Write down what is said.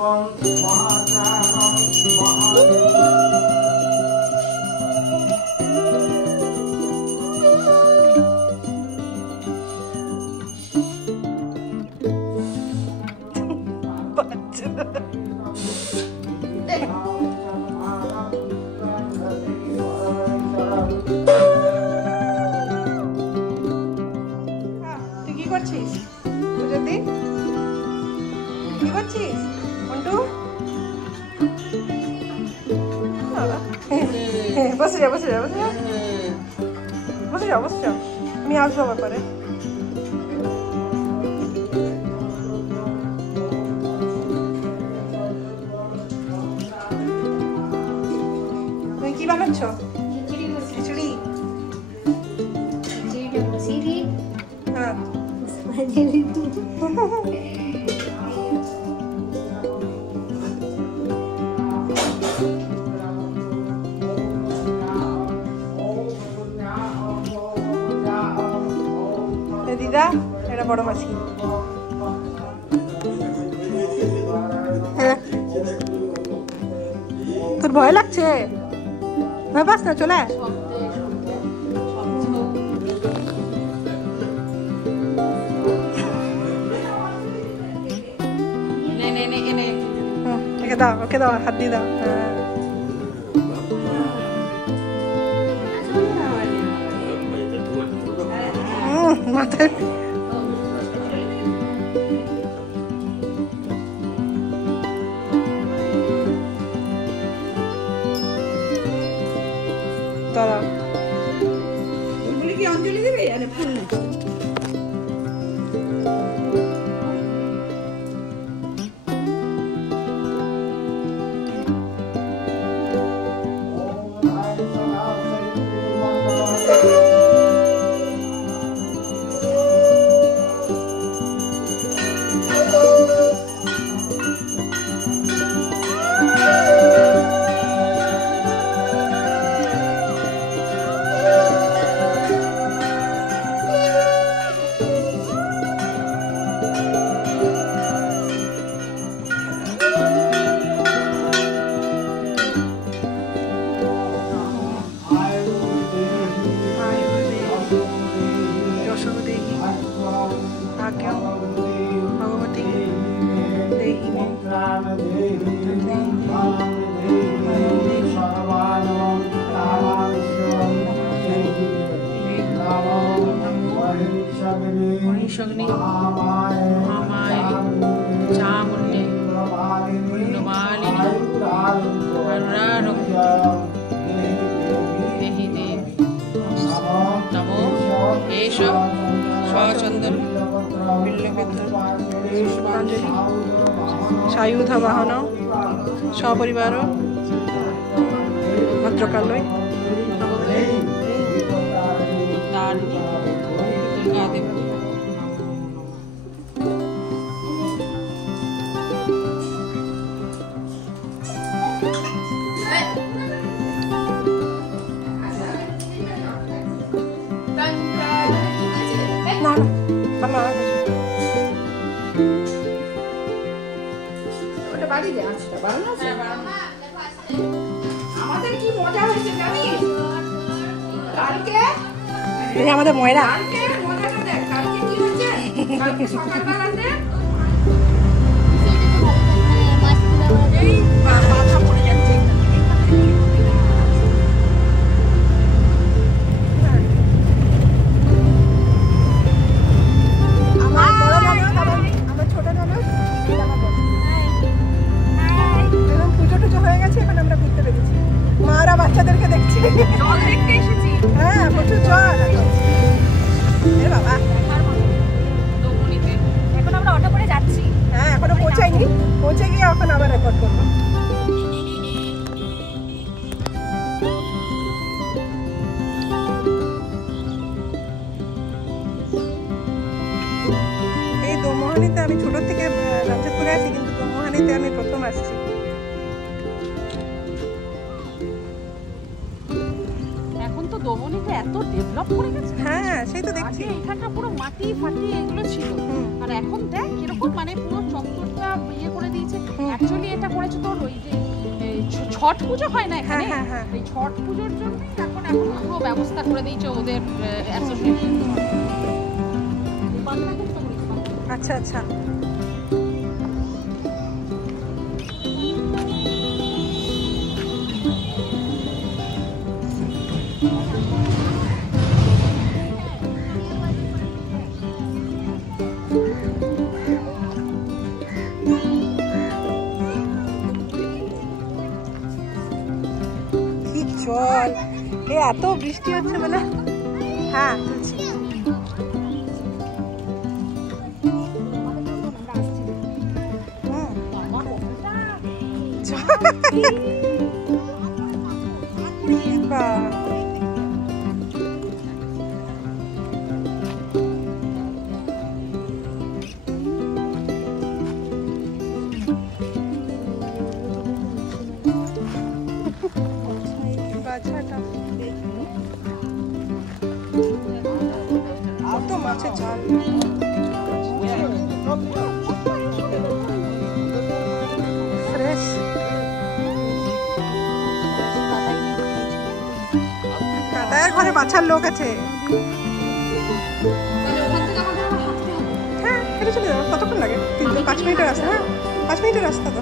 তুই কি করছিস? যদি কি করছিস মন্টু? বসে যা বসে যা বসে যা বসে যাও বসে যাও, আমি আসবো ব্যাপারে। তুমি কি বানাচ্ছ? খিচুড়ি। হ্যাঁ দিদা, এটা বড় মাছি। তোর ভয় লাগছে? ভয় পাস না, চলে আয়। ওকে দাও, ওকে দাও, হাত দিয়ে দাও। মাথায় দাঁড়াও, ফুলগুলি কি অঞ্জলি দেবে? আরে ফুল भगवती देहि मे महिषग्नि महामाय चामुण्डे मालिनी देहि देवी नमो एष स्वचंदन पुष्पांजलि सायुध वाहन सपरिवार भद्रकालय दुर्गा देवी। আমাদের ময়রা পুজো টুজো হয়ে গেছে, এখন আমরা ঘুরতে পেরেছি। মারা বাচ্চাদেরকে দেখছি, হ্যাঁ প্রচুর জল। বাবা এখন আমরা অটো করে যাচ্ছি। হ্যাঁ এখনো পৌঁছাইনি, পৌঁছে গিয়ে এখন আবার রেকর্ড করবো। এই দোমোহানিতে আমি ছোট থেকে রামচাঁদপুরে আছি, কিন্তু দোমোহানিতে আমি প্রথম আসছি। দমনিতে এত ডেভেলপ করে গেছে। হ্যাঁ সেই তো দেখছি, এখানটা পুরো মাটি ফাটি এগুলো ছিল, আর এখন দেখ কিরকম মানে পুরো চত্বরটা ইয়ে করে দিয়েছে। অ্যাকচুয়ালি এটা করেছে তোর ওই যে ছট পুজো হয় না এখানে, হ্যাঁ, হ্যাঁ। এই ছট পুজোর জন্য এখন পুরো ব্যবস্থা করে দিয়েছে ওদের অ্যাসোসিয়েশন। আচ্ছা আচ্ছা। কি জল, এত বৃষ্টি হচ্ছে বলে। হ্যাঁ তুলছি। কত মাছের ঝাল, ফ্রেশ। দাদার ঘরে বাচ্চার লোক আছে। হ্যাঁ হেঁটে চলে যাবো, কতক্ষণ লাগে? 5 মিনিটের রাস্তা। হ্যাঁ 5 মিনিটের রাস্তা তো।